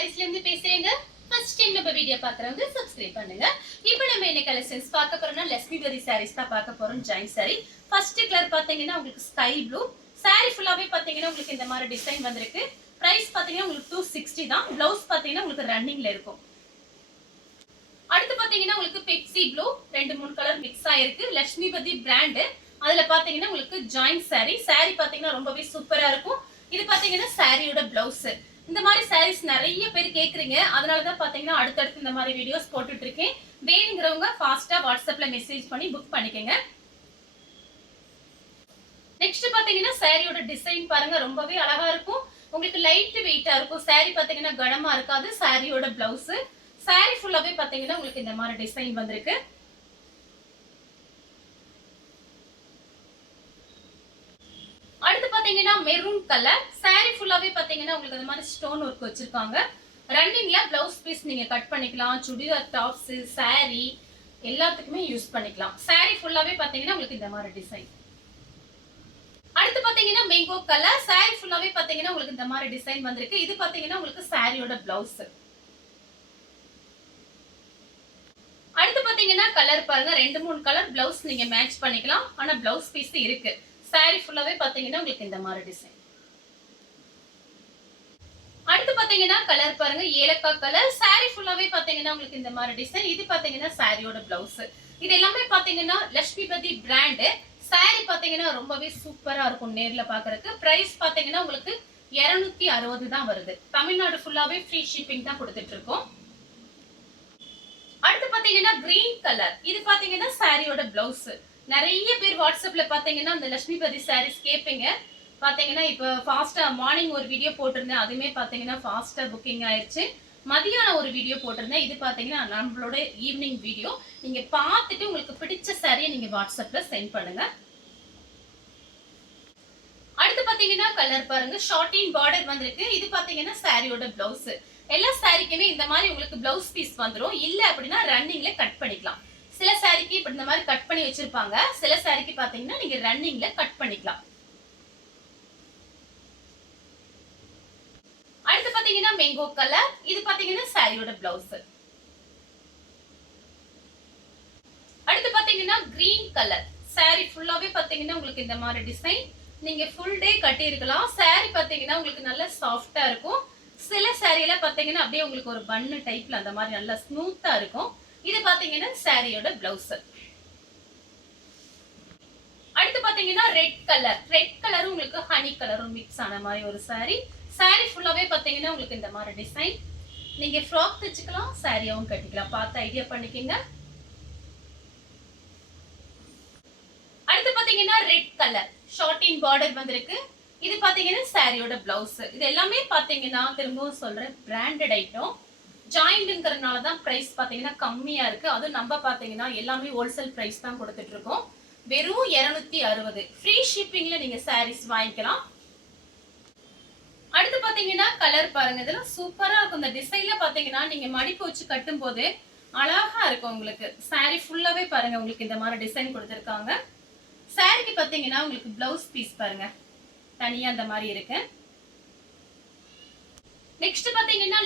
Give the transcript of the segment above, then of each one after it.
சாரீஸ்ல இருந்து பேசுறேங்க. First time நம்ம வீடியோ பார்க்கறவங்க சப்ஸ்கிரைப் பண்ணுங்க. இப்போ நம்ம என்ன கலெக்ஷன்ஸ் பார்க்க போறோம்னா லட்சுமிபதி சாரீஸ் தான் பார்க்க போறோம். ஜாயின் சாரி ஃபர்ஸ்ட் கலர் பாத்தீங்கன்னா உங்களுக்கு ஸ்கை ப்ளூ சாரி ஃபுல்லாவே பாத்தீங்கன்னா உங்களுக்கு இந்த மாதிரி டிசைன் வந்திருக்கு. பிரைஸ் பாத்தீங்கன்னா உங்களுக்கு 260 தான். ப்ளவுஸ் பாத்தீங்கன்னா உங்களுக்கு ரன்னிங்ல இருக்கும். அடுத்து பாத்தீங்கன்னா உங்களுக்கு பெப்சி ப்ளூ 2-3 கலர் மிக்ஸ் ஆயிருக்கு. லட்சுமிபதி பிராண்ட் அதுல பாத்தீங்கன்னா உங்களுக்கு ஜாயின் சாரி பாத்தீங்கன்னா ரொம்பவே சூப்பரா இருக்கும். இது பாத்தீங்கன்னா சாரியோட பிளவுஸ். இந்த மாதிரி சாரீஸ் நிறைய பேர் கேக்குறீங்க, அதனாலதான் பாத்தீங்கன்னா அடுத்தடுத்து இந்த மாதிரி வீடியோஸ் போட்டுட்டு இருக்கேன். வேணுங்கிறவங்க ஃபாஸ்டா வாட்ஸ்அப்ல மெசேஜ் பண்ணி புக் பண்ணிக்கங்க. நெக்ஸ்ட் பாத்தீங்கன்னா சாரியோட டிசைன் பாருங்க, ரொம்பவே அழகா இருக்கும். உங்களுக்கு லைட் வெயிட்டா இருக்கும். சாரி பாத்தீங்கன்னா கனமா இருக்காது. சாரியோட பிளவுஸ் சாரி ஃபுல்லாவே பாத்தீங்கன்னா உங்களுக்கு இந்த மாதிரி டிசைன் வந்திருக்கு. அடுத்து பாத்தீங்கன்னா மெரூன் கலர் சாரி ஃபுல்லாவே பாத்தீங்கன்னா உங்களுக்கு இந்த மாதிரி ஸ்டோன் ஒர்க் வச்சிருக்காங்க. ரன்னிங்ல பிளவுஸ் பீஸ் நீங்க கட் பண்ணிக்கலாம். சுடிதார் டாப்ஸ், சாரி எல்லாத்துக்குமே யூஸ் பண்ணிக்கலாம். சாரி ஃபுல்லாவே பாத்தீங்கன்னா உங்களுக்கு இந்த மாதிரி டிசைன். அடுத்து பாத்தீங்கன்னா மேங்கோ கலர் சாரி ஃபுல்லாவே பாத்தீங்கன்னா உங்களுக்கு இந்த மாதிரி டிசைன் வந்திருக்கு. இது பாத்தீங்கன்னா உங்களுக்கு சாரியோட பிளவுஸ். அடுத்து பாத்தீங்கன்னா கலர் பாருங்க, 2-3 கலர் பிளவுஸ் நீங்க மேட்ச் பண்ணிக்கலாம். ஆனா பிளவுஸ் பீஸ் இருக்கு. சாரி ஃபுல்லாவே பாத்தீங்கன்னா உங்களுக்கு இந்த மாதிரி டிசைன். அடுத்து பாத்தீங்கன்னா கலர் பாருங்க, ஏலக்காய் கலர் சாரி ஃபுல்லாவே பாத்தீங்கன்னா உங்களுக்கு இந்த மாதிரி டிசைன். இது பாத்தீங்கன்னா சாரியோட பிளவுஸ். இது எல்லாமே பாத்தீங்கன்னா லட்சுமிபதி பிராண்ட். சாரி பாத்தீங்கன்னா ரொம்பவே சூப்பரா இருக்கும் நேர்ல பாக்குறதுக்கு. பிரைஸ் பாத்தீங்கன்னா உங்களுக்கு 260 தான் வருது. தமிழ்நாடு ஃபுல்லாவே ஃப்ரீ ஷிப்பிங் தான் கொடுத்துட்டு இருக்கோம். அடுத்து பாத்தீங்கன்னா கிரீன் கலர் இது பாத்தீங்கன்னா சாரியோட பிளவுஸ். நிறைய பேர் வாட்ஸ்அப்ல பாத்தீங்கன்னா இந்த லட்சுமிபதி சாரீஸ் கேட்பீங்க. பாத்தீங்கன்னா இப்ப ஃபாஸ்டா மார்னிங் ஒரு வீடியோ போட்டிருந்தேன், அதுமே பாத்தீங்கன்னா ஃபாஸ்டா புக்கிங் ஆயிருச்சு. மதியானம் ஒரு வீடியோ போட்டிருந்தேன், இது பாத்தீங்கன்னா நம்மளோட ஈவினிங் வீடியோ. நீங்க பார்த்துட்டு உங்களுக்கு பிடிச்ச சாரியை நீங்க வாட்ஸ்அப்ல சென்ட் பண்ணுங்க. அடுத்து பாத்தீங்கன்னா கலர் பாருங்க, ஷார்ட்டின் பார்டர் வந்திருக்கு. இது பாத்தீங்கன்னா சாரியோட பிளவுஸ். எல்லா சாரிக்குமே இந்த மாதிரி உங்களுக்கு பிளவுஸ் பீஸ் வந்துரும். இல்ல அப்படின்னா ரன்னிங்ல கட் பண்ணிக்கலாம். சில சாரிக்கு இப்ப இந்த மாதிரி கட் பண்ணி வச்சிருப்பாங்க. சில சாரிக்கு பாத்தீங்கன்னா நீங்க ரன்னிங்ல கட் பண்ணிக்கலாம். அடுத்து பாத்தீங்கன்னா மேங்கோ கலர் இது பாத்தீங்கன்னா சாரியோட பிளவுஸ். அடுத்து பாத்தீங்கன்னா கிரீன் கலர் சாரி ஃபுல்லாவே பாத்தீங்கன்னா உங்களுக்கு இந்த மாதிரி டிசைன். நீங்க ஃபுல் டே கட்டி இருக்கலாம். சாரி பாத்தீங்கன்னா உங்களுக்கு நல்ல சாஃப்டா இருக்கும். சில சாரியில பாத்தீங்கன்னா அப்படியே உங்களுக்கு ஒரு பன்னு டைப்ல அந்த மாதிரி நல்லா ஸ்மூத்தா இருக்கும். இது பாத்தீங்கன்னா சாரியோட பிளவுஸ். அடுத்து பாத்தீங்கன்னா ரெட் கலர் உங்களுக்கு ஹனி கலரும் மிக்ஸ் ஆன மாதிரி ஒரு சாரி. சாரி ஃபுல்லாவே பாத்தீங்கன்னா உங்களுக்கு இந்த மாதிரி டிசைன். நீங்க ஃப்ராக் தைச்சுக்கலாம், சாரியாவும் கட்டிக்கலாம். பார்த்து ஐடியா பண்ணிக்கங்க. அடுத்து பாத்தீங்கன்னா ரெட் கலர் ஷார்ட்டின் பார்டர் வந்திருக்கு. இது பாத்தீங்கன்னா சாரியோட பிளவுஸ். இது எல்லாமே பாத்தீங்கன்னா திரும்பவும் சொல்றேன் பிராண்டட் ஐட்டம். ஜாயிண்ட்ங்கறனால தான் பிரைஸ் பாத்தீங்கன்னா கம்மியா இருக்கு. அது நம்ம பாத்தீங்கன்னா எல்லாமே ஹோல்சேல் பிரைஸ் தான் கொடுத்துட்டு இருக்கோம். வெறும் 260. ஃப்ரீ ஷிப்பிங்ல நீங்க சாரீஸ் வாங்கிக்கலாம். அடுத்து பாத்தீங்கன்னா கலர் பாருங்க, இதெல்லாம் சூப்பரா இருக்கும். இந்த டிசைன்ல பாத்தீங்கன்னா நீங்க மடிப்பு வச்சு கட்டும் போது அழகா இருக்கும். உங்களுக்கு சாரி ஃபுல்லாவே பாருங்க உங்களுக்கு இந்த மாதிரி டிசைன் கொடுத்திருக்காங்க. சாரிக்கு பாத்தீங்கன்னா உங்களுக்கு பிளவுஸ் பீஸ் பாருங்க தனியா அந்த மாதிரி இருக்கு. நெக்ஸ்ட் பாத்தீங்கன்னா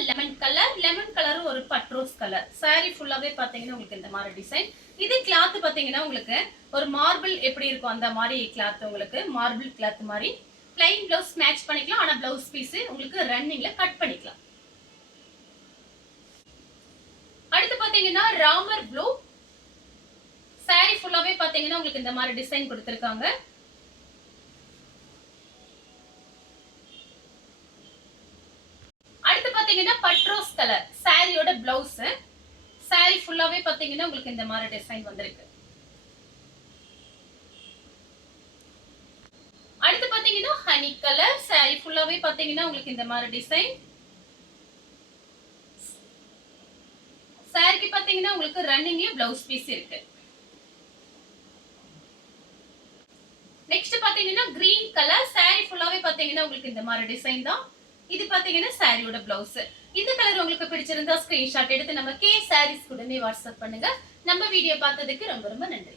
லெமன் கலரும் ஒரு பட்ரோஸ் கலர். சாரி ஃபுல்லாவே பாத்தீங்கன்னா உங்களுக்கு இந்த மாதிரி டிசைன். இது கிளாத் பாத்தீங்கன்னா உங்களுக்கு ஒரு மார்பிள் எப்படி இருக்கும் அந்த மாதிரி கிளாத். உங்களுக்கு மார்பிள் கிளாத் மாதிரி பிளைன் பிளவுஸ் மேட்ச் பண்ணிக்கலாம். ஆனா பிளவுஸ் பீஸ் உங்களுக்கு ரன்னிங்ல கட் பண்ணிக்கலாம். அடுத்து பாத்தீங்கன்னா ராமர் ப்ளூ சாரி ஃபுல்லாவே பாத்தீங்கன்னா உங்களுக்கு இந்த மாதிரி டிசைன் கொடுத்திருக்காங்க. அடுத்து பாத்தீங்கன்னா பட்ரோஸ் கலர் சாரியோட பிளவுஸ். சாரி ஃபுல்லாவே பாத்தீங்கன்னா உங்களுக்கு இந்த மாதிரி டிசைன் வந்திருக்கு. அடுத்து பாத்தீங்கன்னா ஹனி கலர் சாரி ஃபுல்லாவே பாத்தீங்கன்னா உங்களுக்கு இந்த மாதிரி டிசைன். சாரிக்கு பாத்தீங்கன்னா உங்களுக்கு ரன்னிங்ல பிளவுஸ் பீஸ் இருக்கு. நெக்ஸ்ட் பாத்தீங்கன்னா கிரீன் கலர் சாரி ஃபுல்லாவே பாத்தீங்கன்னா உங்களுக்கு இந்த மாதிரி டிசைன் தான். இது பாத்தீங்கன்னா சாரியோட பிளவுஸ். இந்த கலர் உங்களுக்கு பிடிச்சிருந்தா ஸ்கிரீன்ஷாட் எடுத்து நம்ம கே சாரீஸ் கூடவே வாட்ஸ்அப் பண்ணுங்க. நம்ம வீடியோ பார்த்ததுக்கு ரொம்ப ரொம்ப நன்றி.